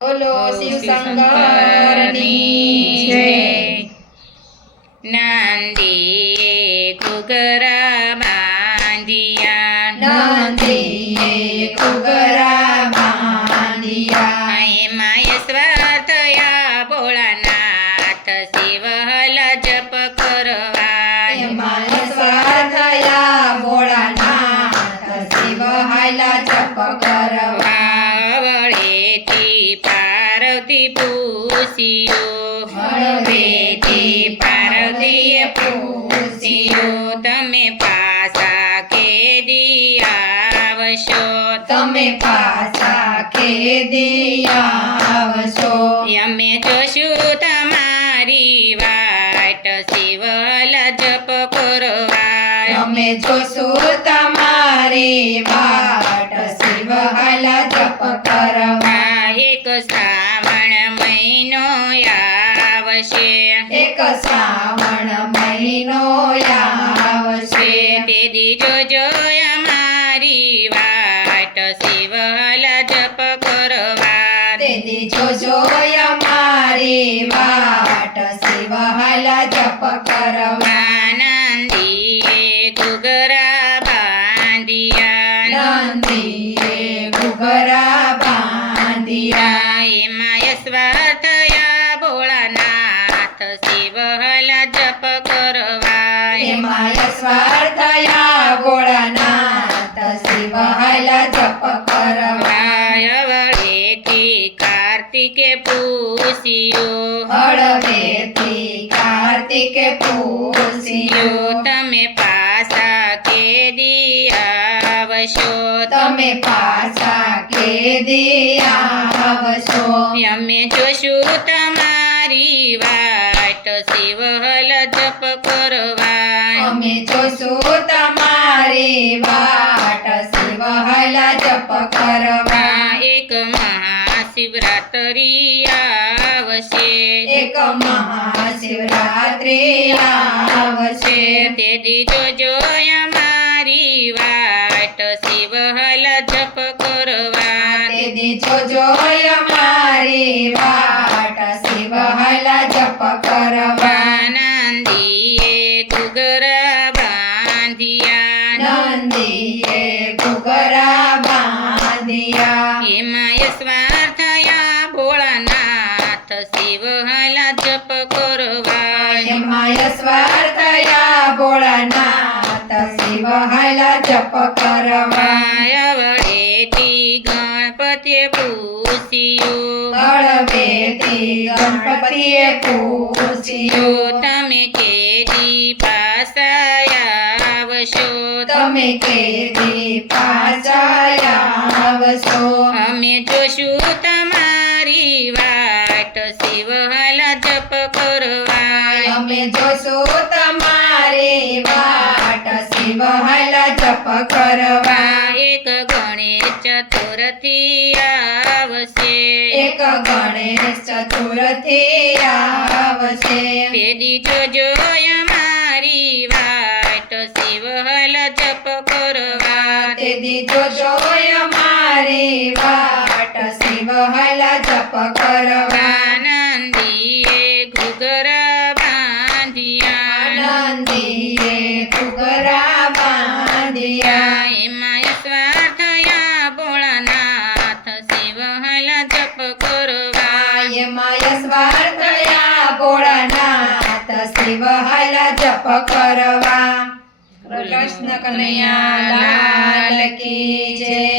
બોલો શિવ શંકરની જય। નંદીએ ઘૂઘરા બાંધિયા, નંદીએ ઘૂઘરા બાંધિયા, એમાં ઈશ્વર થયા ભોળાનાથ, શિવહલ જપ કરવા, એમાં ઈશ્વર થયા ભોળાનાથ, શિવ હાલા જપ કરવા। વળેથી પાર્વતી પૂછ્યું, હળવેથી પાર્વતીએ પૂછ્યું, તમે પાછા કેદી આવશો? તમે પાછા કેદી આવશો? અમે જોશું તમારી વાટ, શિવહલ જપ કરવા, અમે જોશું તમારી વાટ, શિવ હાલા જપ કરવા। એક શ્રાવણ મહિનો આવશે, એક શ્રાવણ મહિનો આવશે, તેથી જોજો અમારી વાટ, શિવહલ જપ કરવા, તેથી જોજો અમારી વાટ, શિવ હાલા જપ કરવા। નંદીએ ઘૂઘરા બાંધિયા, નંદીએ ઘૂઘરા બાંધિયા, એમાં ઈશ્વર થયા ભોળાનાથ, શિવહલ જપ કરવા, એમાં ઈશ્વર થયા ભોળાનાથ, શિવ હાલા જપ કરવા। વળેથી કાર્તિકે પૂછ્યું, હળવેથી કાર્તિકે પૂછ્યું, તમે પાછા કેદી આવશો? તમે પાછા કેદી આવશો? અમે જોશું તમારી વાટ, શિવહલ જપ કરવા, અમે જોશું તમારી વાટ, શિવ હાલા જપ કરવા। એક મહાશિવરાત્રી આવશે, એક મહાશિવરાત્રી આવશે, તેથી જોજો અમારી વાટ, શિવહલ જપ કરવા, તેથી જોજો અમારી વાટ, શિવ હાલા જપ કરવા। નંદીએ ઘૂઘરા બાંધિયા, નંદીએ ઘૂઘરા બાંધિયા, એમાં ઈશ્વર થયા ભોળાનાથ, શિવહલ જપ કરવા, એમાં ઈશ્વર થયા ભોળાનાથ, શિવ હાલા જપ કરવા। વળેથી ગણપતિએ પૂછ્યું, હળવેથી ગણપતિએ પૂછ્યું, તમે કેદી પાછા આવશો? તમે કેદી પાછા આવશો? અમે જોશું તમારી વાટ, શિવહલ જપ કરવા, અમે જોશું તમારી વાટ, શિવ હાલા જપ કરવા। એક ગણેશ ચતુર્થી આવશે, એક ગણેશ ચતુર્થી આવશે, પેદી જોજો અમારી વાટ, શિવહલ જપ કરવા, તેથી જોજો અમારી વાટ, શિવ હાલા જપ કરવા। નંદીએ ઘૂઘરા બાંધિયા, નંદીએ ઘૂઘરા બાંધિયા, એમાં ઈશ્વર થયા ભોળાનાથ, શિવહલ જપ કરવા, એમાં ઈશ્વર થયા ભોળાનાથ, શિવ હાલા જપ કરવા। કૃષ્ણ કનૈયા લાલ કી જય।